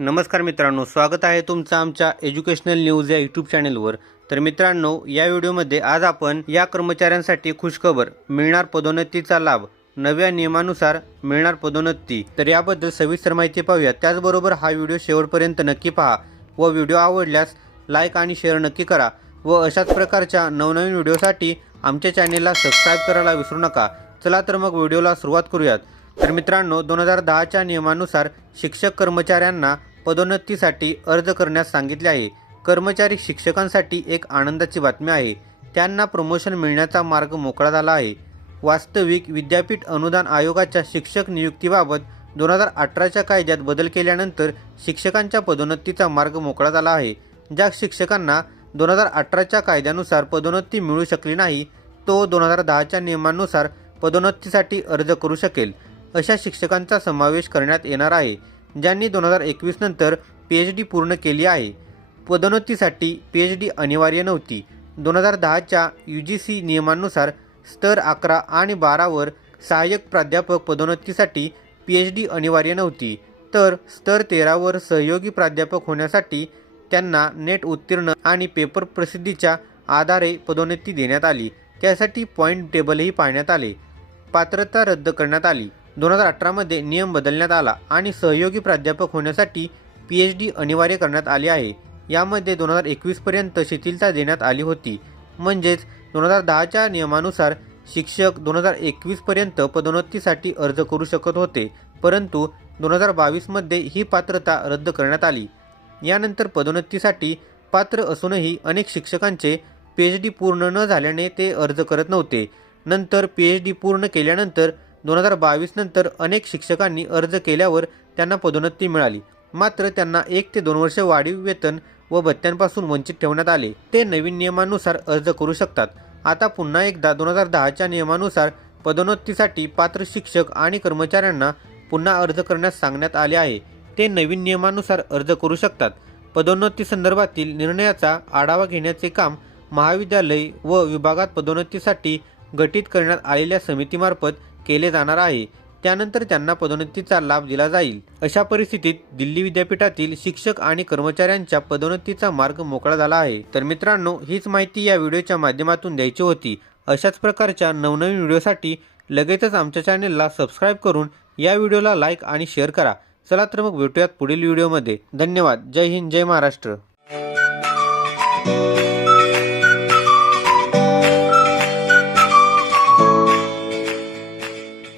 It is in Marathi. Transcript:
नमस्कार मित्रांनो स्वागत आहे तुमचं आमच्या एज्युकेशनल न्यूज या यूट्यूब चॅनलवर तर मित्रांनो या व्हिडिओमध्ये आज आपण या कर्मचाऱ्यांसाठी खुशखबर मिळणार पदोन्नतीचा लाभ नव्या नियमानुसार मिळणार पदोन्नती. तर याबद्दल सविस्तर माहिती पाहूया. त्याचबरोबर हा व्हिडिओ शेवटपर्यंत नक्की पहा व व्हिडिओ आवडल्यास लाईक आणि शेअर नक्की करा व अशाच प्रकारच्या नवनवीन व्हिडिओसाठी आमच्या चॅनेलला सबस्क्राईब करायला विसरू नका. चला तर मग व्हिडिओला सुरुवात करूयात. तर मित्रांनो दोन हजार दहाच्या नियमानुसार शिक्षक कर्मचाऱ्यांना पदोन्नतीसाठी अर्ज करण्यास सांगितले आहे. कर्मचारी शिक्षकांसाठी एक आनंदाची बातमी आहे. त्यांना प्रमोशन मिळण्याचा मार्ग मोकळा झाला आहे. वास्तविक विद्यापीठ अनुदान आयोगाच्या शिक्षक नियुक्तीबाबत दोन हजार अठराच्या कायद्यात बदल केल्यानंतर शिक्षकांच्या पदोन्नतीचा मार्ग मोकळा झाला आहे. ज्या शिक्षकांना दोन हजार अठराच्या कायद्यानुसार पदोन्नती मिळू शकली नाही तो दोन हजार दहाच्या नियमानुसार पदोन्नतीसाठी अर्ज करू शकेल. अशा शिक्षकांचा समावेश करण्यात येणार आहे. ज्यांनी दोन हजार एकवीस नंतर पी एच डी पूर्ण केली आहे. पदोन्नतीसाठी पी एच डी अनिवार्य नव्हती. दोन हजार दहाच्या यू जी सी नियमांनुसार स्तर अकरा आणि बारावर सहाय्यक प्राध्यापक पदोन्नतीसाठी पी एच डी अनिवार्य नव्हती. तर स्तर तेरावर सहयोगी प्राध्यापक होण्यासाठी त्यांना नेट उत्तीर्ण आणि पेपर प्रसिद्धीच्या आधारे पदोन्नती देण्यात आली. त्यासाठी पॉईंट टेबलही पाहण्यात आले. पात्रता रद्द करण्यात आली. दोन हजार अठरामध्ये नियम बदलण्यात आला आणि सहयोगी प्राध्यापक होण्यासाठी पी एच डी अनिवार्य करण्यात आले आहे. यामध्ये दोन हजार एकवीसपर्यंत शिथिलता देण्यात आली होती. म्हणजेच दोन हजार दहाच्या नियमानुसार शिक्षक दोन हजार एकवीसपर्यंत पदोन्नतीसाठी अर्ज करू शकत होते परंतु दोन हजार बावीसमध्ये ही पात्रता रद्द करण्यात आली. यानंतर पदोन्नतीसाठी पात्र असूनही अनेक शिक्षकांचे पी एच डी पूर्ण न झाल्याने ते अर्ज करत नव्हते. नंतर पी एच डी पूर्ण केल्यानंतर दोन हजार बावीस नंतर अनेक शिक्षकांनी अर्ज केल्यावर त्यांना पदोन्नती मिळाली. मात्र त्यांना एक ते दोन वर्ष वाढीव वेतन व भत्त्यांपासून वंचित ठेवण्यात आले. ते नवीन नियमानुसार अर्ज करू शकतात. आता पुन्हा एकदा दोन हजार दहाच्या नियमानुसार पदोन्नतीसाठी पात्र शिक्षक आणि कर्मचाऱ्यांना पुन्हा अर्ज करण्यास सांगण्यात आले आहे. ते नवीन नियमानुसार अर्ज करू शकतात. पदोन्नती संदर्भातील निर्णयाचा आढावा घेण्याचे काम महाविद्यालय व विभागात पदोन्नतीसाठी गठीत करण्यात आलेल्या समितीमार्फत केले जाणार आहे. त्यानंतर त्यांना पदोन्नतीचा लाभ दिला जाईल. अशा परिस्थितीत दिल्ली विद्यापीठातील शिक्षक आणि कर्मचाऱ्यांच्या पदोन्नतीचा मार्ग मोकळा झाला आहे. तर मित्रांनो हीच माहिती या व्हिडिओच्या माध्यमातून द्यायची होती. अशाच प्रकारच्या नवनवीन व्हिडिओसाठी लगेचच आमच्या चॅनेलला सबस्क्राईब करून या व्हिडिओला लाईक आणि शेअर करा. चला तर मग भेटूयात पुढील व्हिडिओमध्ये. धन्यवाद. जय हिंद जय महाराष्ट्र.